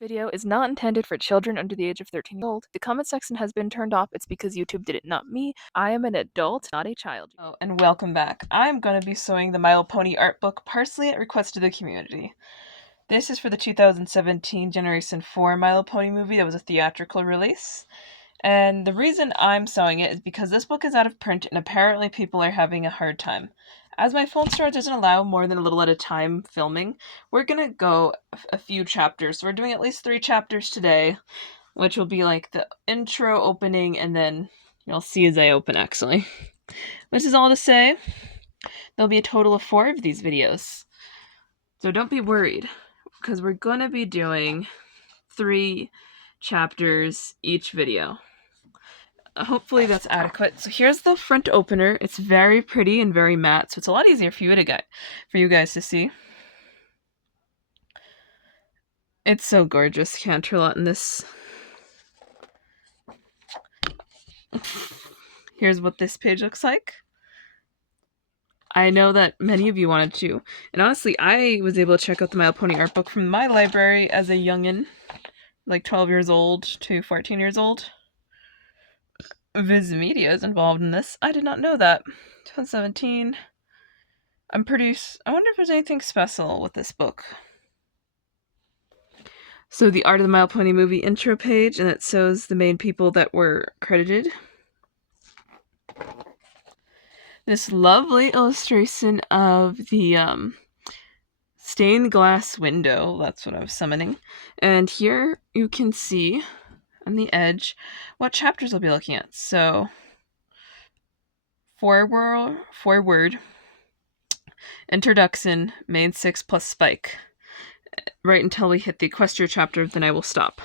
Video is not intended for children under the age of 13 years old. The comment section has been turned off. It's because YouTube did it, not me. I am an adult, not a child. Oh, and welcome back. I'm going to be sewing the My Little Pony art book partially at request of the community. This is for the 2017 Generation 4 My Little Pony movie that was a theatrical release. And the reason I'm sewing it is because this book is out of print and apparently people are having a hard time. As my phone storage doesn't allow more than a little at a time filming, we're going to go a few chapters. So we're doing at least 3 chapters today, which will be like the intro, opening, and then you'll see as I open actually. This is all to say, there'll be a total of 4 of these videos. So don't be worried, because we're going to be doing 3 chapters each video. Hopefully that's adequate. So here's the front opener. It's very pretty and very matte, so it's a lot easier for you guys to see. It's so gorgeous. Canterlot in this. Here's what this page looks like. I know that many of you wanted to, and honestly, I was able to check out the My Little Pony art book from my library as a youngin', like 12 years old to 14 years old. Viz Media is involved in this. I did not know that. 2017. I wonder if there's anything special with this book. So the Art of the My Little Pony movie intro page, and it shows the main people that were credited. This lovely illustration of the stained glass window. That's what I was summoning. And here you can see on the edge what chapters we'll be looking at. So forward, introduction, main 6 plus Spike. Right until we hit the Equestria chapter, then I will stop.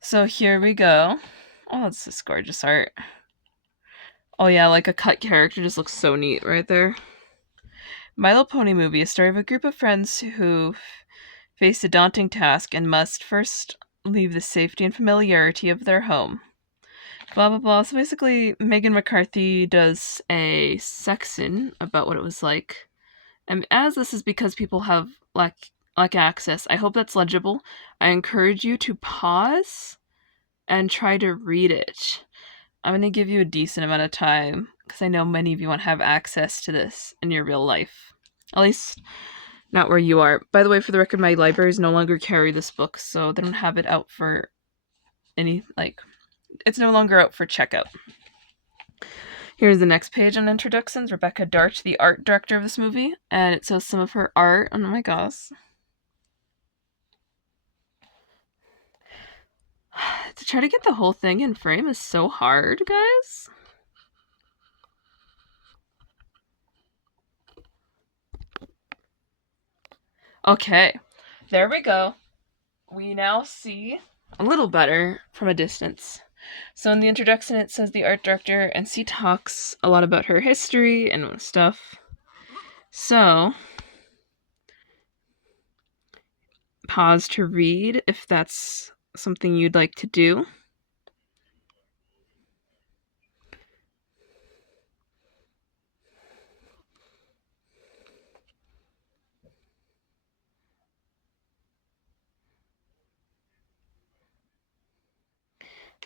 So here we go. Oh, that's this gorgeous art. Oh yeah, like a cut character just looks so neat right there. My Little Pony movie, a story of a group of friends who face a daunting task and must first leave the safety and familiarity of their home. Blah, blah, blah. So basically, Megan McCarthy does a section about what it was like. And as this is because people have lack access, I hope that's legible. I encourage you to pause and try to read it. I'm going to give you a decent amount of time because I know many of you won't have access to this in your real life. At least not where you are. By the way, for the record, my libraries no longer carry this book, so they don't have it out for it's no longer out for checkout. Here's the next page on introductions. Rebecca Dart, the art director of this movie, and it shows some of her art. Oh my gosh. To try to get the whole thing in frame is so hard, guys. Okay, there we go. We now see a little better from a distance. So in the introduction, it says the art director, and she talks a lot about her history and stuff. So, pause to read if that's something you'd like to do.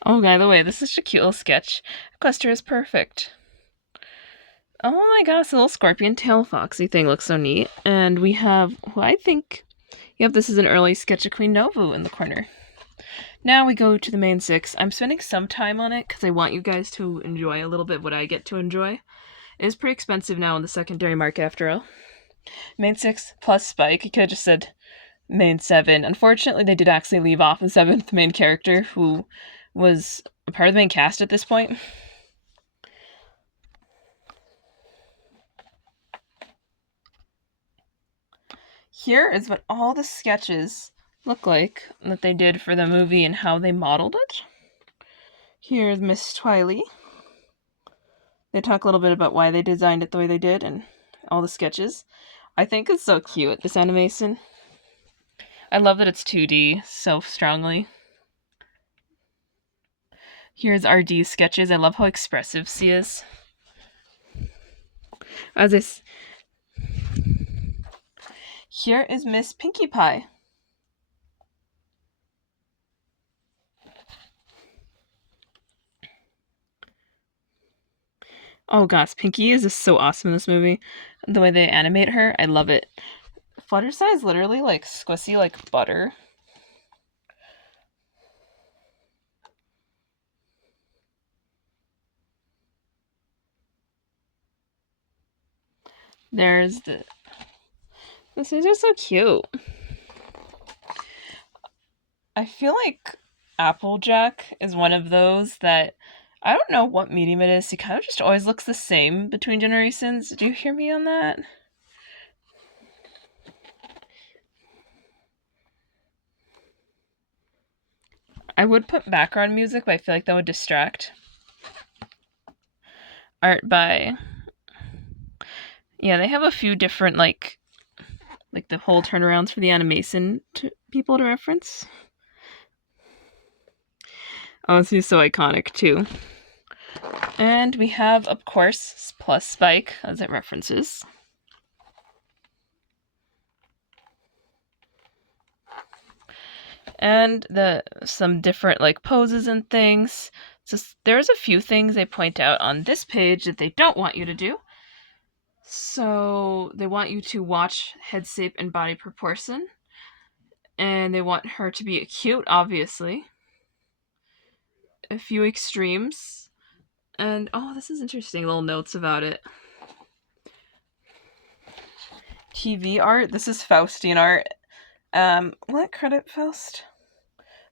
Oh, by the way, this is a cute little sketch. Equestria is perfect. Oh my gosh, the little scorpion tail foxy thing looks so neat. And we have, who I think, yep, this is an early sketch of Queen Novu in the corner. Now we go to the main 6. I'm spending some time on it because I want you guys to enjoy a little bit what I get to enjoy. It is pretty expensive now in the secondary market after all. Main 6 plus Spike. You could have just said main 7. Unfortunately, they did actually leave off the 7th main character, who was a part of the main cast at this point. Here is what all the sketches look like that they did for the movie and how they modeled it. Here's Miss Twiley. They talk a little bit about why they designed it the way they did and all the sketches. I think it's so cute, this animation. I love that it's 2D so strongly. Here's RD's sketches. I love how expressive she is. Here is Miss Pinkie Pie. Oh gosh, Pinky is just so awesome in this movie. The way they animate her, I love it. Fluttershy is literally like squishy like butter. There's the. These are so cute. I feel like Applejack is one of those that I don't know what medium it is. He kind of just always looks the same between generations. Do you hear me on that? I would put background music, but I feel like that would distract. Art by. Yeah, they have a few different like the whole turnarounds for the animation people to reference. Oh, this is so iconic too. And we have, of course, plus Spike as it references. And some different like poses and things. So there's a few things they point out on this page that they don't want you to do. So they want you to watch head shape and body proportion. And they want her to be cute, obviously. A few extremes. And oh, this is interesting, little notes about it. TV art. This is Faustian art. What credit Faust?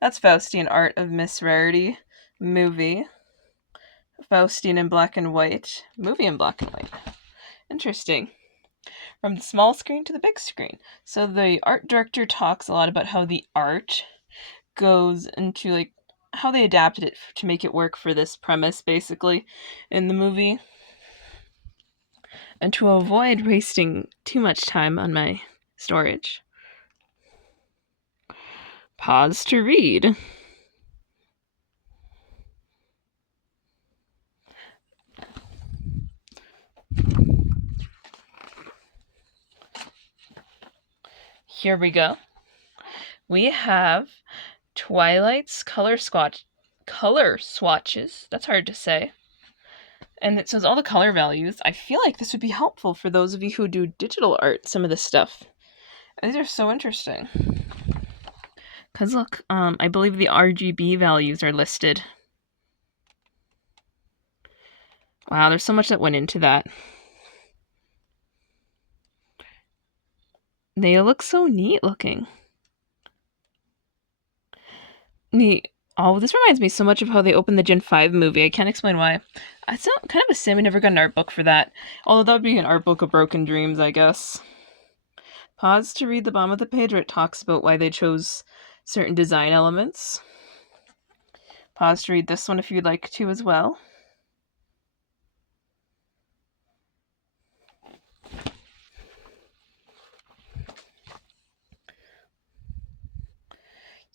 That's Faustian art of Miss Rarity. Movie. Faustian in black and white. Movie in black and white. Interesting. From the small screen to the big screen. So the art director talks a lot about how the art goes into like how they adapted it to make it work for this premise basically in the movie. And to avoid wasting too much time on my storage, pause to read. Here we go. We have Twilight's color swatches. That's hard to say. And it says all the color values. I feel like this would be helpful for those of you who do digital art, some of this stuff. These are so interesting. Because look, I believe the RGB values are listed. Wow, there's so much that went into that. They look so neat looking. Neat. Oh, this reminds me so much of how they opened the Gen 5 movie. I can't explain why. It's not kind of a sim. I never got an art book for that. Although that would be an art book of broken dreams, I guess. Pause to read the bottom of the page where it talks about why they chose certain design elements. Pause to read this one if you'd like to as well.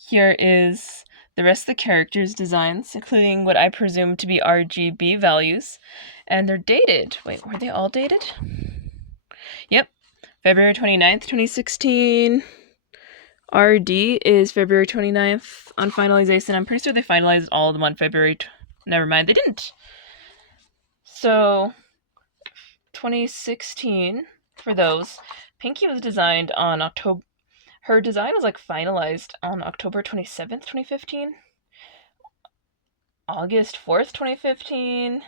Here is the rest of the characters' designs, including what I presume to be RGB values. And they're dated. Wait, were they all dated? Yep. February 29th, 2016. RD is February 29th on finalization. I'm pretty sure they finalized all of them on February. Never mind, they didn't. So, 2016, for those, Pinky was designed on October. Her design was like finalized on October 27th, 2015. August 4th, 2015.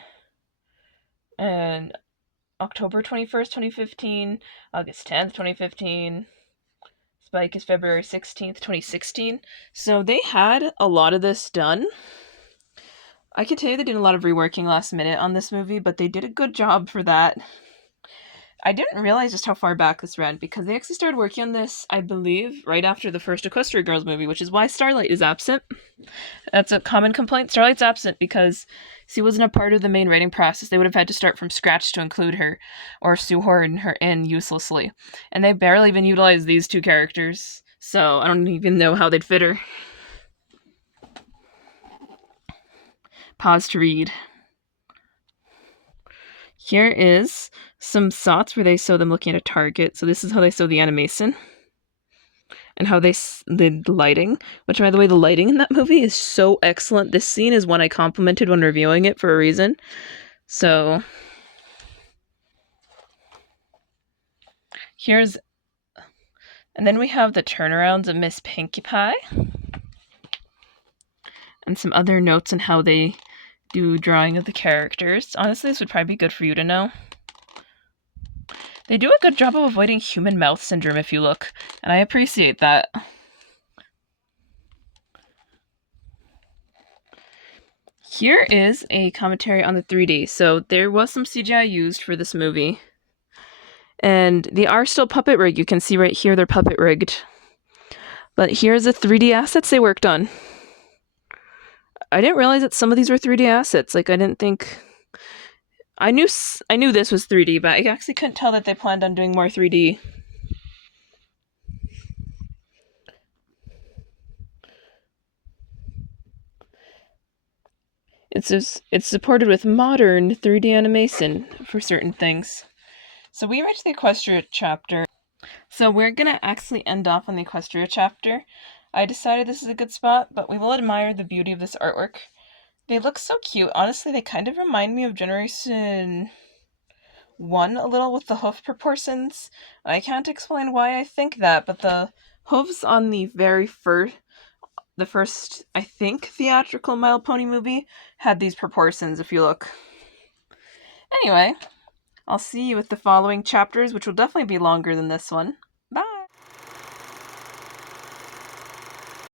And October 21st, 2015. August 10th, 2015. Spike is February 16th, 2016. So they had a lot of this done. I can tell you they did a lot of reworking last minute on this movie, but they did a good job for that. I didn't realize just how far back this ran because they actually started working on this, I believe, right after the first Equestria Girls movie, which is why Starlight is absent. That's a common complaint. Starlight's absent because she wasn't a part of the main writing process. They would have had to start from scratch to include her or shoehorn her in uselessly. And they barely even utilized these two characters, so I don't even know how they'd fit her. Pause to read. Here is some shots where they show them looking at a target. So this is how they show the animation and how the lighting, which by the way, the lighting in that movie is so excellent. This scene is one I complimented when reviewing it for a reason. So And then we have the turnarounds of Miss Pinkie Pie and some other notes on how they do drawing of the characters. Honestly, this would probably be good for you to know. They do a good job of avoiding human mouth syndrome if you look, and I appreciate that. Here is a commentary on the 3D. So there was some CGI used for this movie. And they are still puppet rigged. You can see right here they're puppet rigged. But here's the 3D assets they worked on. I didn't realize that some of these were 3D assets. Like, I didn't think... I knew this was 3D, but I actually couldn't tell that they planned on doing more 3D. It's supported with modern 3D animation for certain things. So we reached the Equestria chapter. So we're gonna actually end off on the Equestria chapter. I decided this is a good spot, but we will admire the beauty of this artwork. They look so cute. Honestly, they kind of remind me of Generation 1 a little with the hoof proportions. I can't explain why I think that, but the hooves on the first, I think, theatrical My Little Pony movie had these proportions, if you look. Anyway, I'll see you with the following chapters, which will definitely be longer than this one.